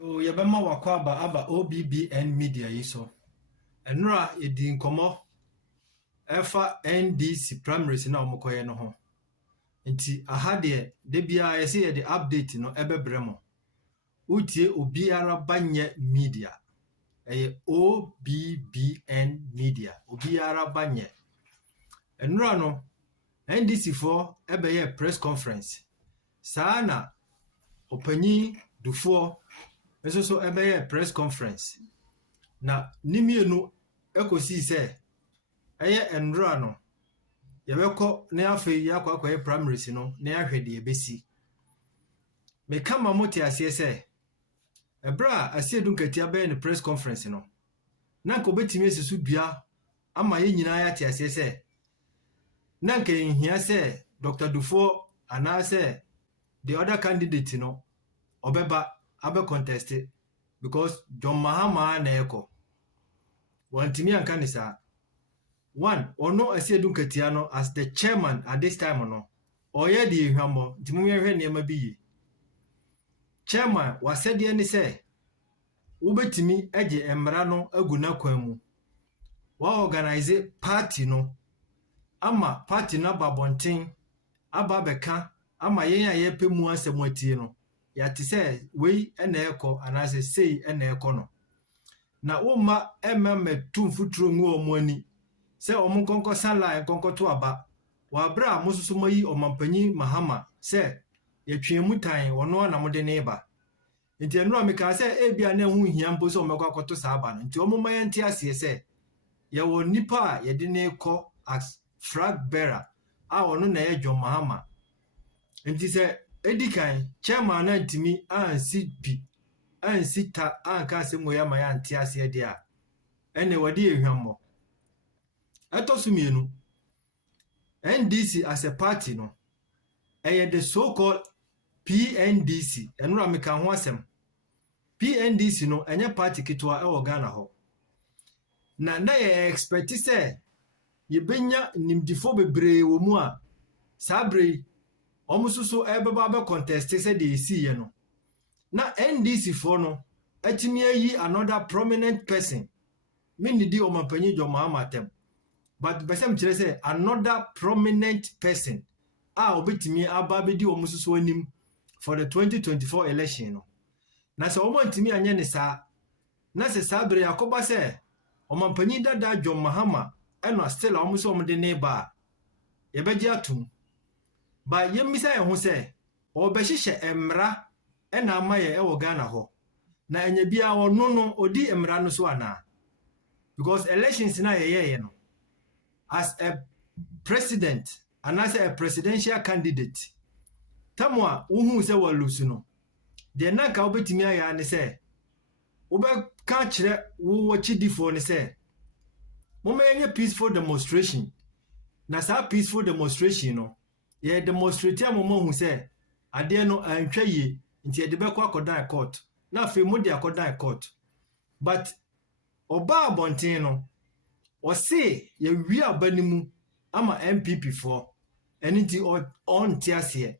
O yɛbɛma wakɔ aba OBBN media yi so. Enura yɛdi nkɔmmɔ ɛfa NDC primaries na ɔmokɔyɛ no ho. Nti aha deɛ da biara yɛsɛ yɛde update no ɛbɛbrɛ mo. Wotie obiara banyɛ media. Ɛyɛ OBBN media. Obiara banyɛ. Enura no NDC for ɛbɛyɛ press conference. Saa na ɔpanyin Dufoɔ nso so ɛbɛyɛ press conference. Na nimienu ekosi sɛ ɛyɛ enura no yɛbɛkɔ na afei yakɔ primaries no na yɛahwɛ de yɛbɛsi. Meka ma mote aseɛ sɛ ɛbra asiedu nkatia bɛyɛ ne press conference no na nka obetimi esusu dua ama yɛ nyinaa yɛate aseɛ sɛ na nka nhia sɛ Dr. Dufoɔ anaasɛ the other candidate no ɔbɛba abe contest because John Mahama na ɛkɔ. Wantimi anka ne saa. One, ono asiedu nkatia no as the chairman at this time no. Ɔyɛ de ehwamɔ, ntimi yɛhwɛ nneɛma bi yi. Chairman wasɛdeɛ ne sɛ wobetimi agye mmara no agu na kwan mu. Wa organize party no ama party na babɔnten aba bɛka ama yɛn a yɛpɛ mu asɛm atie no. Yate sɛ wei ɛna ɛkɔ anaasɛ sei ɛna ɛkɔ no. Na woma emma tumfuturo ngu omwani sɛ omo konko sala konko to aba wa bra mususu mayi omampanyi Mahama sɛ yɛtwe mutan wono na mode ne ba nti enura meka sɛ ebia na hu hia mpo sɛ omekɔ akoto saa aba no nti omo mayante ase sɛ yɛwɔ nipa a yɛde ne kɔ as flag bearer a wono na yɛ John Mahama nti sɛ edikan chairman na ntimi ansi bi ansita anka asɛm ya ma ya ante ase de a ene wade ehwammo etosumienu NDC as a party no the so called PNDC enura meka ho asɛm PNDC no enye party kitwa e Ghana ho na ye expect sɛ yebenya nimdifo bebree wo mu a sabre omususu ebeba be contest sɛ de esi ye no na NDC for no atimi ayi another prominent person minidi omampanyi John Mahama tem but besem kire say another prominent person a obetimi aba bedi omususu anim for the 2024 election no na se omantimi anye ne saa na se sabre yakoba say omampanyi dada John Mahama eno still omuso omde ne ba ye beji atum ba yemisa ye ho say obehihye emra ena amaye ewo Ghana ho na enya bia ono no odi emra no so ana because elections na ye no as a president and as a presidential candidate tamwa uhu se walusu no de na ka obetimi aya ne se obe ka kire wo chidifo ne se moma yenye peaceful demonstration na sa peaceful demonstration no ye demonstrate amoma hu se ade no antwa yi nti de bekọ akodan court na afi mu de akodan court but oba abonten no o se ye wi abanimu ama MPP for anything on tiasie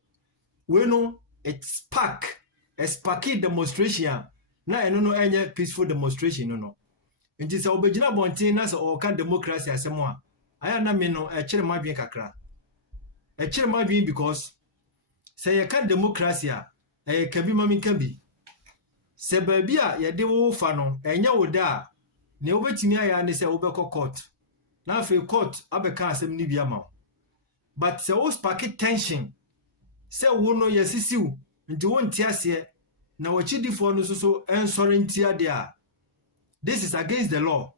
we no it spark a sparky demonstration na eno no enye peaceful demonstration no nti se obegina abonten na se o ka democracy asemo a aya na me no e kire madwen kakra e kire madwen because se ye ka democracy a kabi mami kambi se baabi a ye de wo fa no enya wo da ne obetimi aya ne se obekọ court na afi court abeka asem ni bia ma but se wo spark tension se wo no yesisiw nti wo ntiase na wo chidifo no so ensore ntia de a this is against the law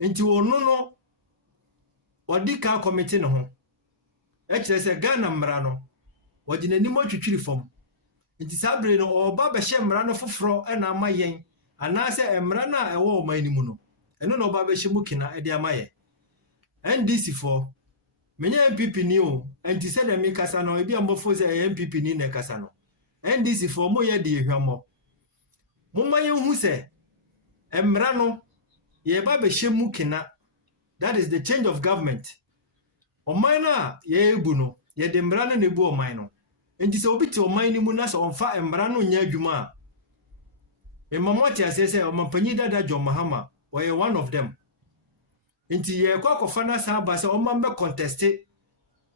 nti wo no odika committee no ho e kire se Ghana mra no wogina ni mo twitwiri fom nti sabre no oba be hye mra no foforo na amayen anaase emra na ewo omanimu no eno no oba be hye mukina e de amaye NDC for menya MPP ni o nti se de me kasa no e bia mbofo se MPP ni na kasa no NDC for mo ye de ehwammo mo maye hu se emra no ye ba be hye mukina that is the change of government oman na ye ebu no ye de mra na ebu oman no nti se obi te oman ni mu na se onfa emra no nya adwuma Mamoti asese omampanyi dada John Mahama oye one of them. Inti ye kwa kofana sa ba se omambe conteste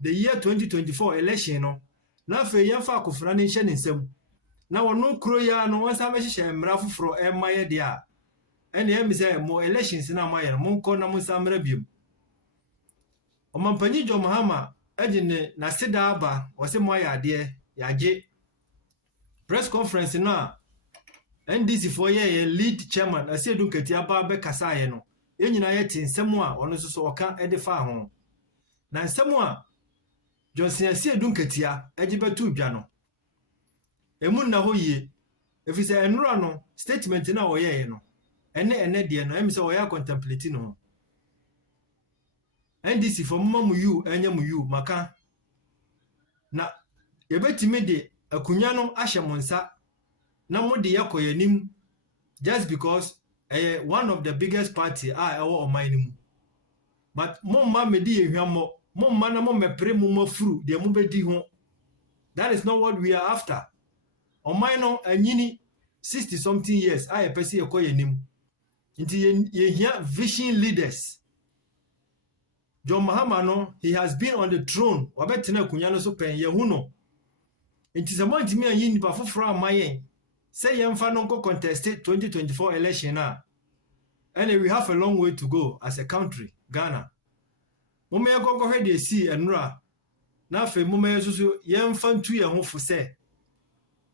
the year 2024 election no. Na fe yemfa akofra ne hye ne nsam. Na wono kro ya no wonsa me hye mmara foforo e maye de a. Ene em se mo elections na maye no monko na mo samra biem. Omampanyi John Mahama ejine na sida aba wose mo ya de yaje press conference na NDC for ye lead chairman Asiedu Nketia ba be kasa ye no enyina ye tinsem a ono so oka edefa ho na nsem a Johnson Asiedu Nketia ejibetu dwa no emu na ho yie efise enura no statement na wo ye no ene de no emse wo ya contemplate no NDC for mamu yu enyamu yu maka na yebetimi de akunya no ahye monsa na mode yakoyanim just because one of the biggest party ewo oman mu but momma medi ehwammo momma na mommepre mumafuru de mubedi ho. That is not what we are after. Oman no anyini 60 something years pese yakoyanim nti ye hia vision leaders. John Mahama no, he has been on the throne wabetena akunya no so pen ye hu no nti se mo ntimi anyi nipa foforo amayen say yemfa no ko contest 2024 election and we have a long way to go as a country, Ghana. Mume yakoko hwede si enura na afi mume yesusu yemfa ntu ye ho fo say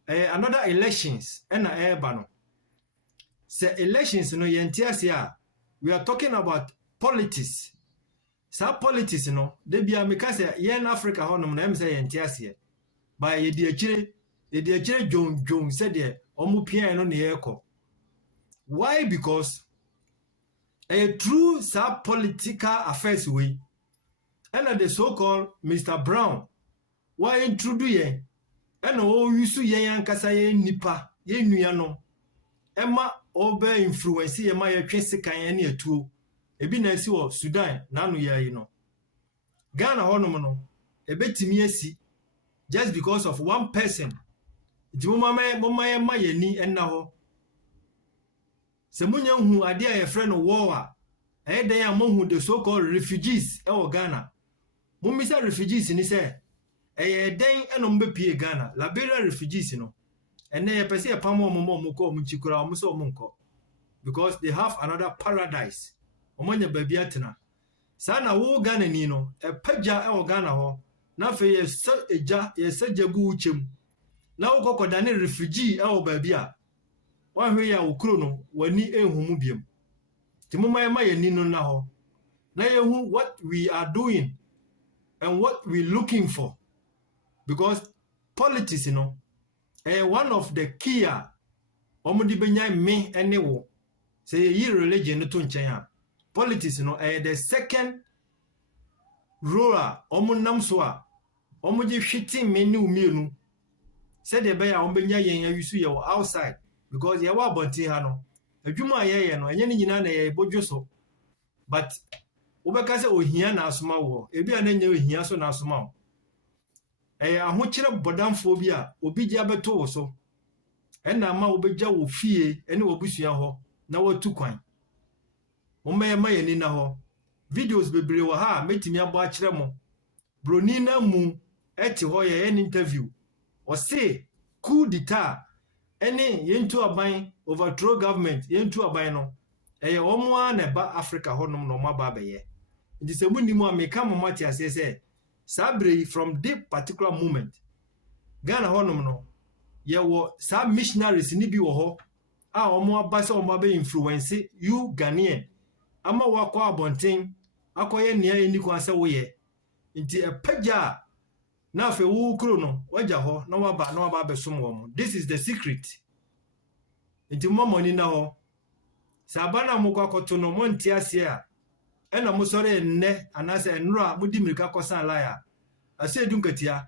another elections na eba no. Say elections no yentiase a we are talking about politics. Sa politics no de bia meka say yen Africa honom na em say yentiase by yedi akire jon said omu pia no ne yeko. Why? Because a true sub political affairs way and the so-called Mr. Brown why introduce ye and o yusu ye ankasa ye nipa ye nua no ema obe influence ye ma ye twese kan ye ne atuo ebi na esi wo Sudan na no ye no Ghana honom no ebetimi asi just because of one person. Di mama ye ni enna ho se munya hu ade a ye frɛ no war a den a mohu the so called refugees e Ghana. Mummisa refugees ni se den enom be pie Ghana Liberia refugees no enne ye pese e pam omo ko omo chikura omo so omo nko because they have another paradise omanya babia tena sana wo Ghana ni no e pagya e Ghana ho na fe ye se eja ye se jagu uchem na wo kokoda ne refugee e babia wa hwe ya okuro no wani ehumu biem ti mama ye ni no na ho na ye hu what we are doing and what we looking for because politics one of the key omudi benya me ene wo say ye religion no to nchen a politics the second role omunam so a omudi hwiti me ni umienu said the bear ombenya yen yusu ye outside because ye wa bonti ha no adwuma ye no enye ni nyina na ye bodwo so but obeka se ohia na asoma wo ebi ananya ohia so na asoma wo ahokire bodamfo bi a obi gya beto wo so enna ma obegya wo fie ene obusua ho na watu kwan momma ye ni na ho videos bebre wo ha metimi abo akire mo broni na mu eti ho ye any interview o say coup d'etat ene yentu aban overthrow government yentu aban no omo a na ba Africa honom no maba beye ndi se munimu ameka momati asese sabre from this particular moment Ghana honom no ye wo sa missionaries ni bi wo ho a omo abase omo abe influence you Ghanaian ama wakwa abonten akoye nea eni kwa se wo ye nti epagya na fe wo kuro no waja ho na waba besom wo mo. This is the secret. Nti momoni na ho sabana mo kwakoto no monti ase a ena mo sore nne anase enura mudi mirika kosan laya Asiedu Nketia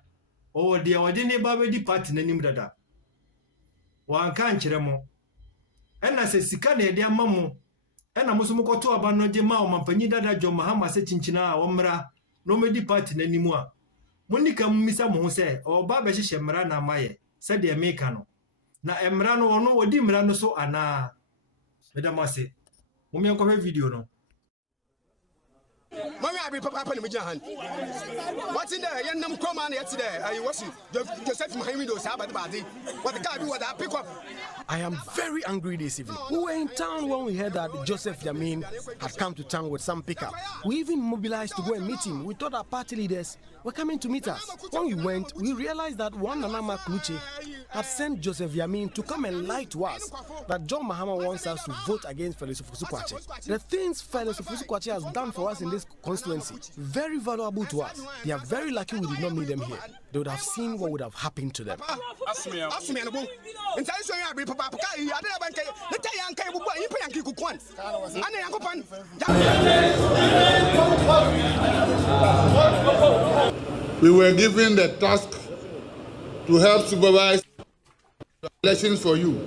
o de wode ne ba be di party nanim dada wanka nkire mo ena se sika na ede amamo ena mo so mo koto aba no je ma o mampanyi dada John Mahama se chinchina a omra no medi party nanim a monika mmisa mo ho se o ba be hyehye mra na maye se de meka no na emra no ono odi mra no so ana medam ase mo me enko video no Mommy, I be papa in Mijan. What's in there? Young Nam Coman yesterday. I was Joseph Mahimido Sabbath body. What the guy do what I pick up. I am very angry this evening. We were in town when we heard that Joseph Yamin had come to town with some pickup. We even mobilized to go and meet him. We thought our party leaders were coming to meet us. When we went, we realized that one Nanama Kluche had sent Joseph Yamin to come and lie to us that John Mahama wants us to vote against Felix Ofosu-Kwakye. The things Felix Ofosu-Kwakye has done for us in this constituency, very valuable to us. They are very lucky we did not meet them here. They would have seen what would have happened to them. We were given the task to help supervise elections for you.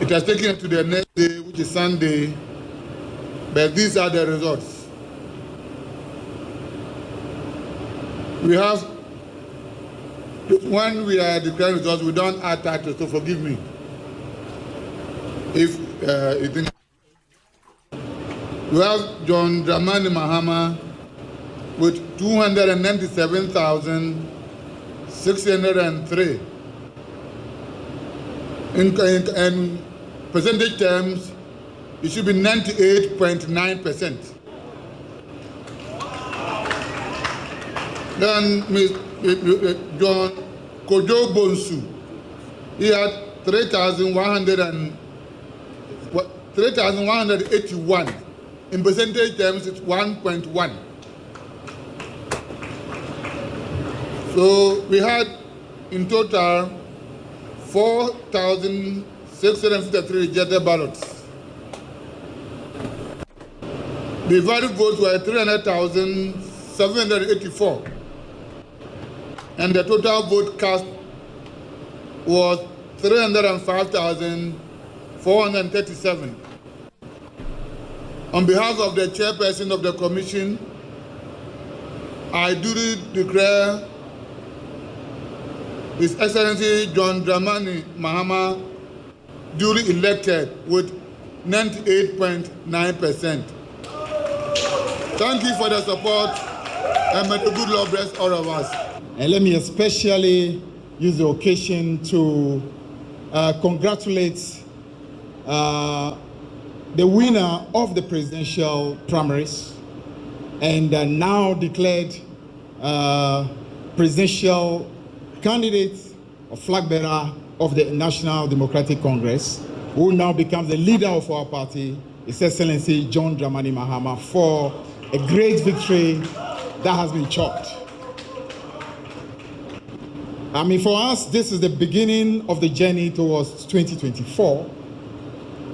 It has taken to the next day, which is Sunday, but these are the results. We have, when we are declaring results, we don't add titles, so forgive me. If you think. We have John Dramani Mahama with 297,603. In percentage terms, it should be 98.9%. Then John Kojo Bonsu, he had 3,181. In percentage terms, it's 1.1. So we had in total 4,653 rejected ballots. The valid votes were 300,784. And the total vote cast was 305,437. On behalf of the chairperson of the commission, I duly declare His Excellency John Dramani Mahama duly elected with 98.9%. Thank you for the support, and may the good Lord bless all of us. And let me especially use the occasion to congratulate the winner of the presidential primaries and now declared presidential candidate or flag bearer of the National Democratic Congress, who now becomes the leader of our party, His Excellency John Dramani Mahama, for a great victory that has been chalked. I mean, for us, this is the beginning of the journey towards 2024.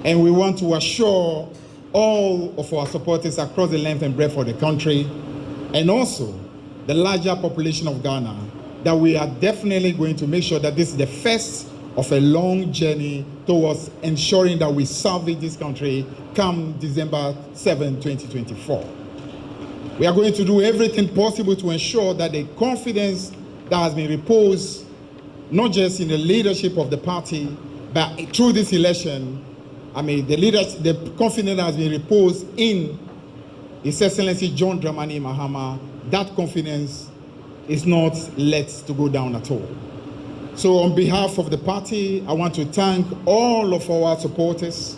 And we want to assure all of our supporters across the length and breadth of the country, and also the larger population of Ghana, that we are definitely going to make sure that this is the first of a long journey towards ensuring that we salvage this country come December 7, 2024. We are going to do everything possible to ensure that the confidence that has been reposed, not just in the leadership of the party, but through this election, I mean, the confidence that has been reposed in His Excellency John Dramani Mahama, that confidence is not let to go down at all. So on behalf of the party, I want to thank all of our supporters,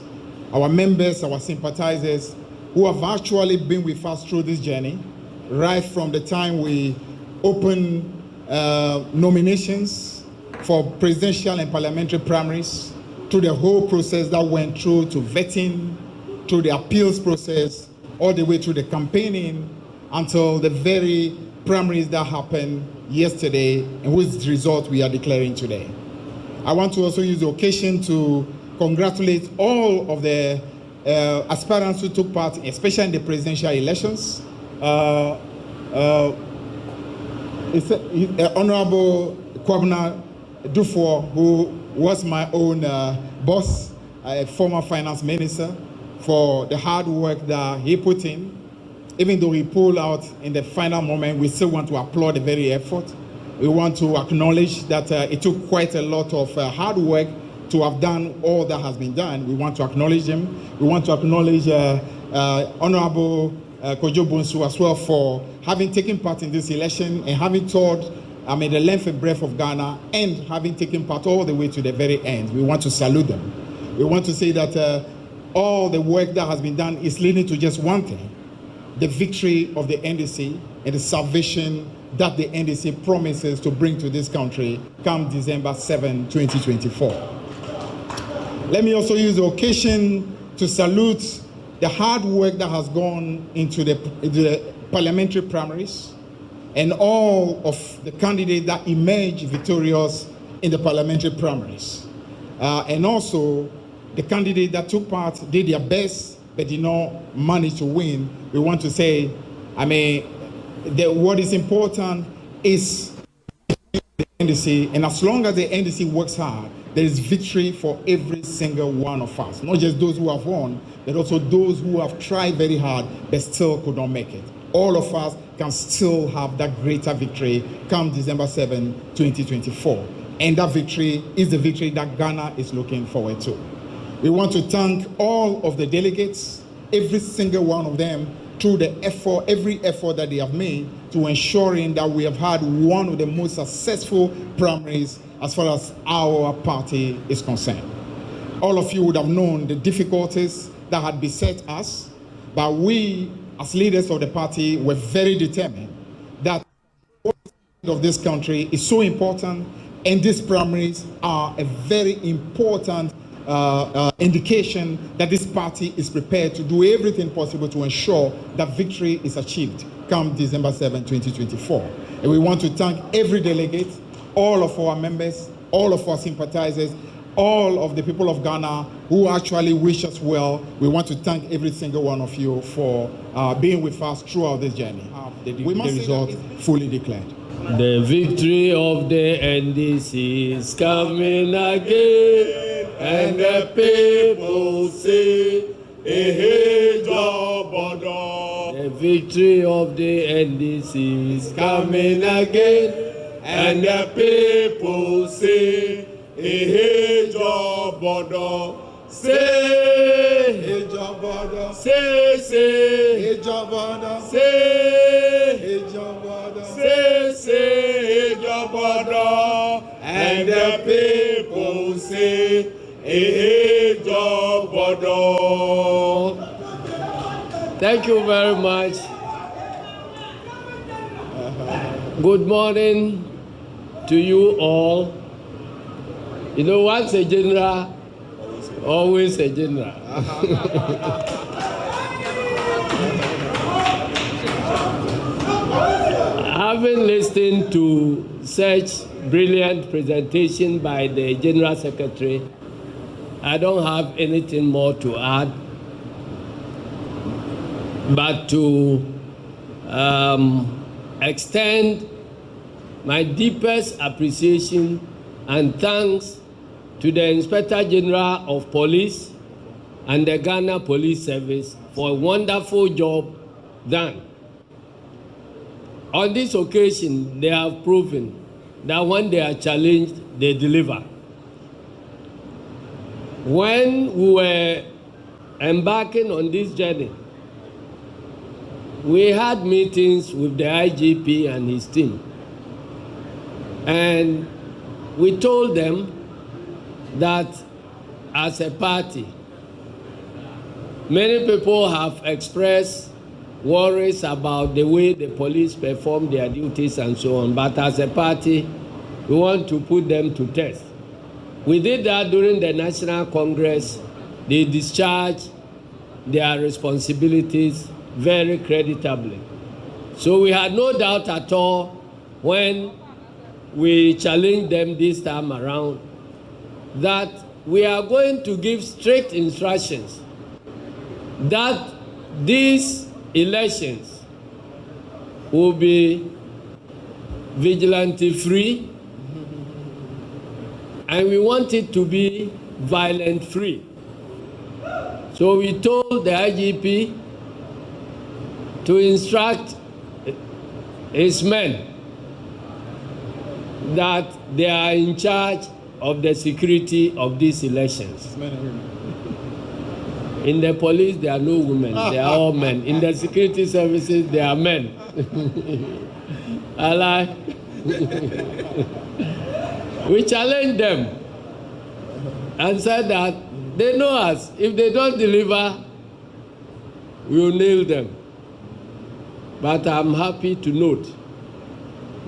our members, our sympathizers, who have actually been with us through this journey, right from the time we opened nominations for presidential and parliamentary primaries, through the whole process that went through to vetting, through the appeals process, all the way through the campaigning, until the very primaries that happened yesterday, and whose result we are declaring today. I want to also use the occasion to congratulate all of the aspirants who took part, especially in the presidential elections. Honorable Kwabena Dufour, who was my own boss, a former finance minister, for the hard work that he put in. Even though he pulled out in the final moment, we still want to applaud the very effort. We want to acknowledge that it took quite a lot of hard work to have done all that has been done. We want to acknowledge him. We want to acknowledge Honorable Kojo Bonsu as well for having taken part in this election and having toured the length and breadth of Ghana and having taken part all the way to the very end. We want to salute them. We want to say that all the work that has been done is leading to just one thing, the victory of the NDC and the salvation that the NDC promises to bring to this country come December 7, 2024. Let me also use the occasion to salute the hard work that has gone into the parliamentary primaries and all of the candidates that emerged victorious in the parliamentary primaries. And also the candidates that took part did their best but did not manage to win. We want to say, what is important is the NDC, and as long as the NDC works hard, there is victory for every single one of us, not just those who have won, but also those who have tried very hard but still could not make it. All of us can still have that greater victory come December 7, 2024. And that victory is the victory that Ghana is looking forward to. We want to thank all of the delegates, every single one of them, through the effort, every effort that they have made to ensuring that we have had one of the most successful primaries as far as our party is concerned. All of you would have known the difficulties that had beset us, but we, as leaders of the party, were very determined that of this country is so important, and these primaries are a very important indication that this party is prepared to do everything possible to ensure that victory is achieved come December 7, 2024. And we want to thank every delegate, all of our members, all of our sympathizers, all of the people of Ghana who actually wish us well. We want to thank every single one of you for being with us throughout this journey. We must the result fully declared. The victory of the NDC is coming again. And the people say, hey, Jobodo. The victory of the NDC is coming again. And the people say, hey, Jobodo. Say, hey, Jobodo. Say, hey, Jobodo. Say, hey, Jobodo. Say, hey, Jobodo. And the people say, hey, Jobodo. Thank you very much. Good morning to you all. You know, once a general, always a general. Having listened to such brilliant presentation by the General Secretary, I don't have anything more to add, but to extend my deepest appreciation and thanks to the Inspector General of Police and the Ghana Police Service for a wonderful job done. On this occasion, they have proven that when they are challenged, they deliver. When we were embarking on this journey, we had meetings with the IGP and his team. And we told them that as a party, many people have expressed worries about the way the police perform their duties and so on. But as a party, we want to put them to test. We did that during the National Congress. They discharged their responsibilities very creditably. So we had no doubt at all when we challenged them this time around that we are going to give strict instructions that these elections will be vigilante-free, and we want it to be violent-free. So we told the IGP to instruct his men that they are in charge of the security of these elections. In the police, there are no women, they are all men. In the security services, they are men. I lie. We challenged them and said that they know us. If they don't deliver, we will nail them. But I'm happy to note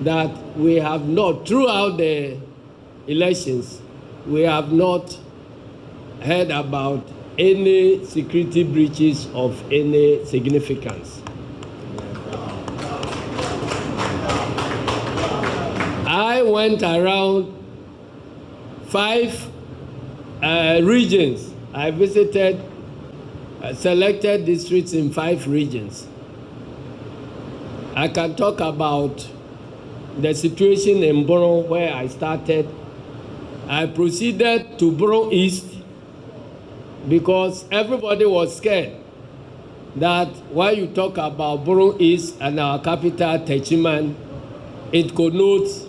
that we have not, throughout the elections, we have not heard about any security breaches of any significance. I went around 5 regions. I visited selected districts in 5 regions. I can talk about the situation in Boron where I started. I proceeded to Boron East because everybody was scared that when you talk about Boron East and our capital, Techiman, it connotes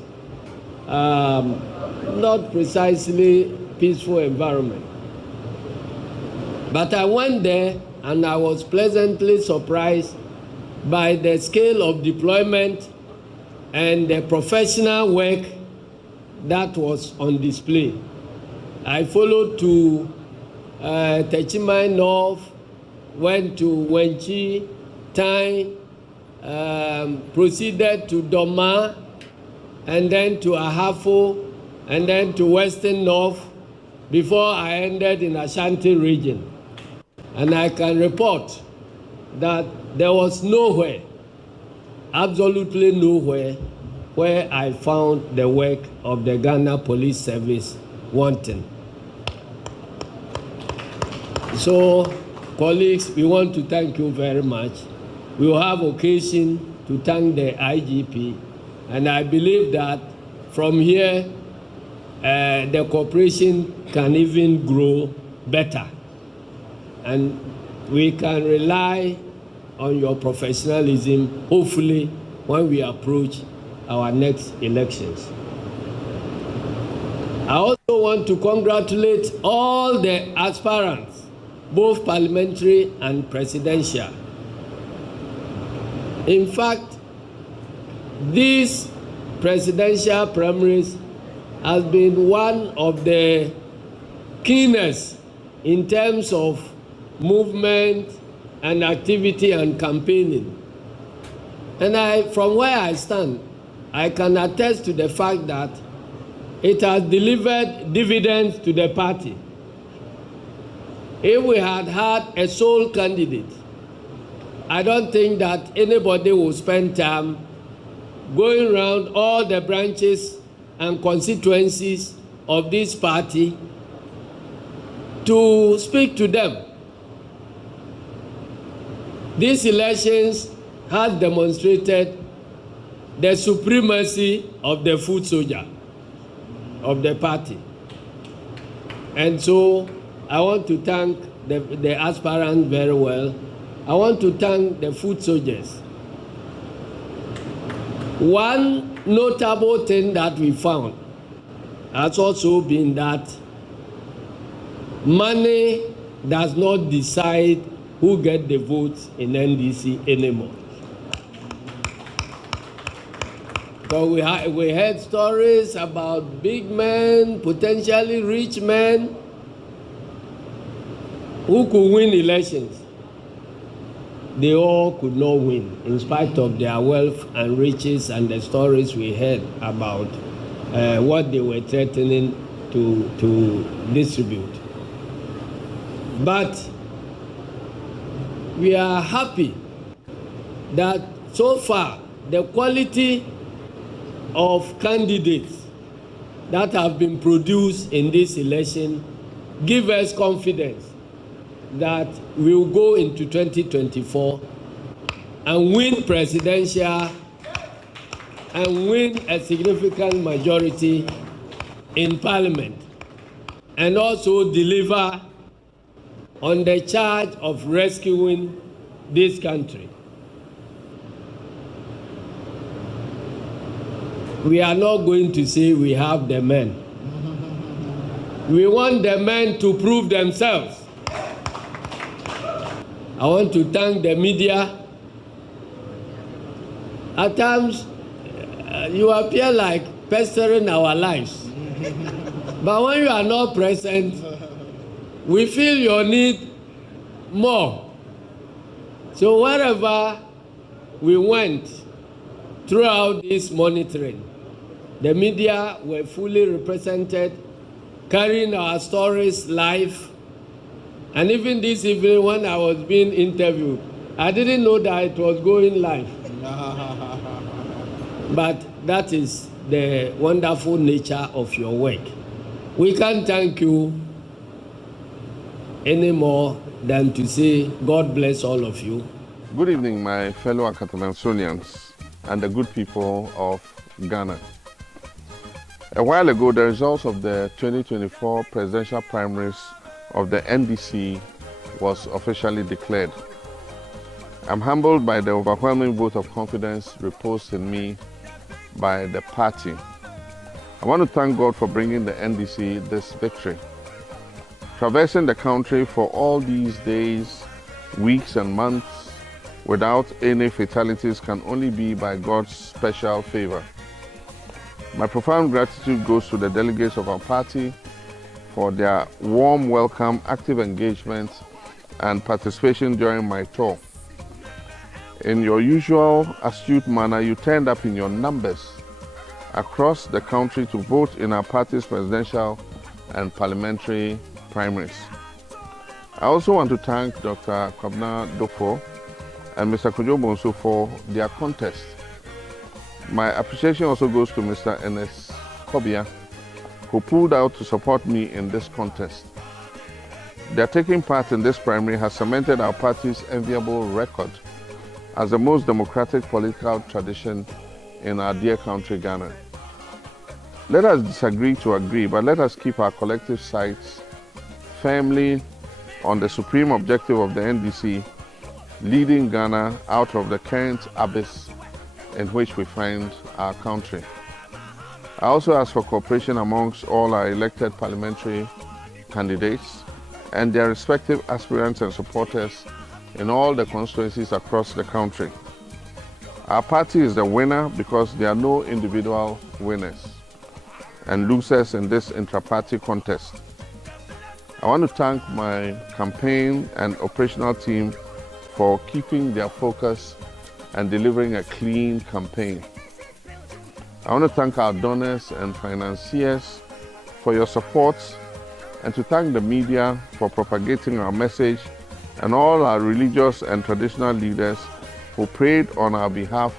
not precisely peaceful environment. But I went there and I was pleasantly surprised by the scale of deployment and the professional work that was on display. I followed to Techiman North, went to Wenchi, Tang, proceeded to Doma, and then to Ahafo, and then to Western North, before I ended in Ashanti region. And I can report that there was nowhere, absolutely nowhere, where I found the work of the Ghana Police Service wanting. So, colleagues, we want to thank you very much. We will have occasion to thank the IGP, and I believe that from here, the cooperation can even grow better. And we can rely on your professionalism, hopefully, when we approach our next elections. I also want to congratulate all the aspirants, both parliamentary and presidential. In fact, these presidential primaries has been one of the keenest in terms of movement and activity and campaigning. And from where I stand, I can attest to the fact that it has delivered dividends to the party. If we had had a sole candidate, I don't think that anybody will spend time going around all the branches and constituencies of this party to speak to them. These elections have demonstrated the supremacy of the foot soldier of the party. And so I want to thank the aspirants very well. I want to thank the foot soldiers. One notable thing that we found has also been that money does not decide who get the votes in NDC anymore. But we heard stories about big men, potentially rich men, who could win elections. They all could not win, in spite of their wealth and riches and the stories we heard about what they were threatening to distribute. But we are happy that so far the quality of candidates that have been produced in this election give us confidence that we will go into 2024 and win presidential and win a significant majority in parliament, and also deliver on the charge of rescuing this country. we are not going to say we have the men. We want the men to prove themselves. I want to thank the media. At times, you appear like pestering our lives. But when you are not present, we feel your need more. So wherever we went throughout this monitoring, the media were fully represented, carrying our stories live. And even this evening when I was being interviewed, I didn't know that it was going live. But that is the wonderful nature of your work. We can't thank you any more than to say God bless all of you. Good evening, my fellow Akatamansonians and the good people of Ghana. A while ago, the results of the 2024 presidential primaries of the NDC was officially declared. I'm humbled by the overwhelming vote of confidence reposed in me by the party. I want to thank God for bringing the NDC this victory. Traversing the country for all these days, weeks and months without any fatalities can only be by God's special favor. My profound gratitude goes to the delegates of our party for their warm welcome, active engagement, and participation during my tour. In your usual astute manner, you turned up in your numbers across the country to vote in our party's presidential and parliamentary primaries. I also want to thank Dr. Kwabena Dofo and Mr. Kojo Bonsu for their contest. My appreciation also goes to Mr. Enes Kobia, who pulled out to support me in this contest. Their taking part in this primary has cemented our party's enviable record as the most democratic political tradition in our dear country, Ghana. Let us disagree to agree, but let us keep our collective sights firmly on the supreme objective of the NDC, leading Ghana out of the current abyss in which we find our country. I also ask for cooperation amongst all our elected parliamentary candidates and their respective aspirants and supporters in all the constituencies across the country. Our party is the winner because there are no individual winners and losers in this intra-party contest. I want to thank my campaign and operational team for keeping their focus and delivering a clean campaign. I want to thank our donors and financiers for your support and to thank the media for propagating our message and all our religious and traditional leaders who prayed on our behalf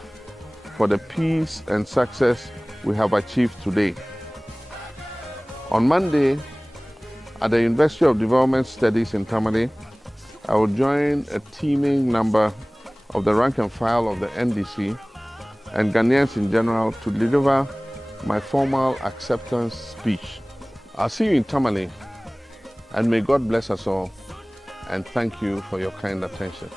for the peace and success we have achieved today. On Monday, at the University of Development Studies in Tamale, I will join a teeming number of the rank and file of the NDC and Ghanaians in general to deliver my formal acceptance speech. I'll see you in Tamale, and may God bless us all, and thank you for your kind attention.